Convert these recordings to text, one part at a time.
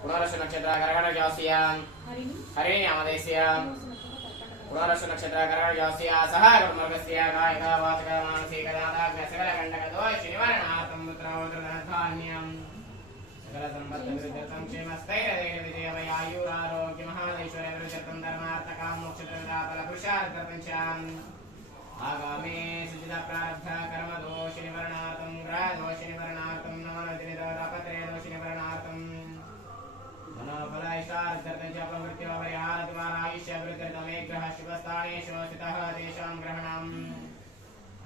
पुनरसु नक्षत्र कर्कटराशिया हरिणी नामधेयस्य पुनरसु नक्षत्र कर्कटराशिया सह कर्मर्गस्य कायिक वाचक मानसिक दाताग्न सकल कंटक दोष निवारणार्थं पुत्रवोत्रधान्यं सकल संपत्ति विरुद्धं क्षेमस्थैर्य विजय वयायुरारोग्य महादेश्वर्य विरुद्धं धर्मार्थ काम मोक्ष फल पुरुषार्थं च आगामी सुचिता प्रारब्ध कर्म दोष निवारणार्थं ग्रह दोष निवारणार्थं नवनदिनी दापत्रे दोष निवारणार्थं मनोबल इष्टार्थं च प्रवृत्तिः परिहारद्वारा आयुष्य वृद्धिर्तमे ग्रह शुभस्थानेषु स्थितः तेषां ग्रहणम्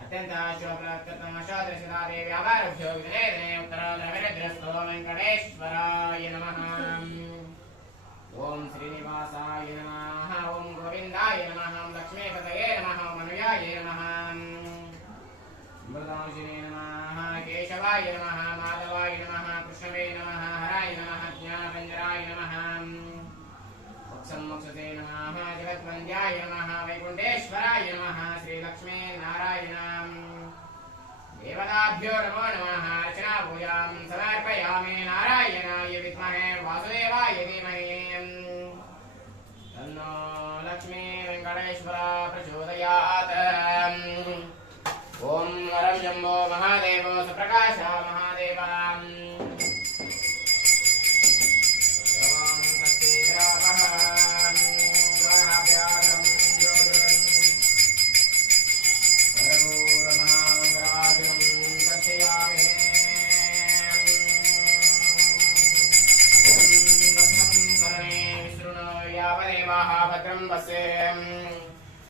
अत्यन्त शुभप्रदत्तम् अशादृशता देवी व्यापारभ्यो विघ्नेन उत्तराद्रविरद्रस्तो वेङ्कटेश्वराय नमः। ओम श्रीनिवासाय नमः। ओम गोविन्दाय नमः। ओम लक्ष्मीपतये नमः। ओम अनुयाय नमः। मृदांशिने नमः। केशवाय नमः। माधवाय नमः। कृष्णवे नमः। हराय नमः। ज्ञानपञ्जराय नमः। मोक्षसे नमः। जगद्वन्द्याय नमः। वैकुण्ठेश्वराय नमः। श्रीलक्ष्मी नारायण देवताभ्यो नमो नमः। अर्चना पूजां समर्पयामि। नारायणाय विद्महे वासुदेवाय धीमहि तन्नो लक्ष्मी वेङ्कटेश्वर प्रचोदयात्। ओम वरं जम्बो महादेवो सुप्रकाशः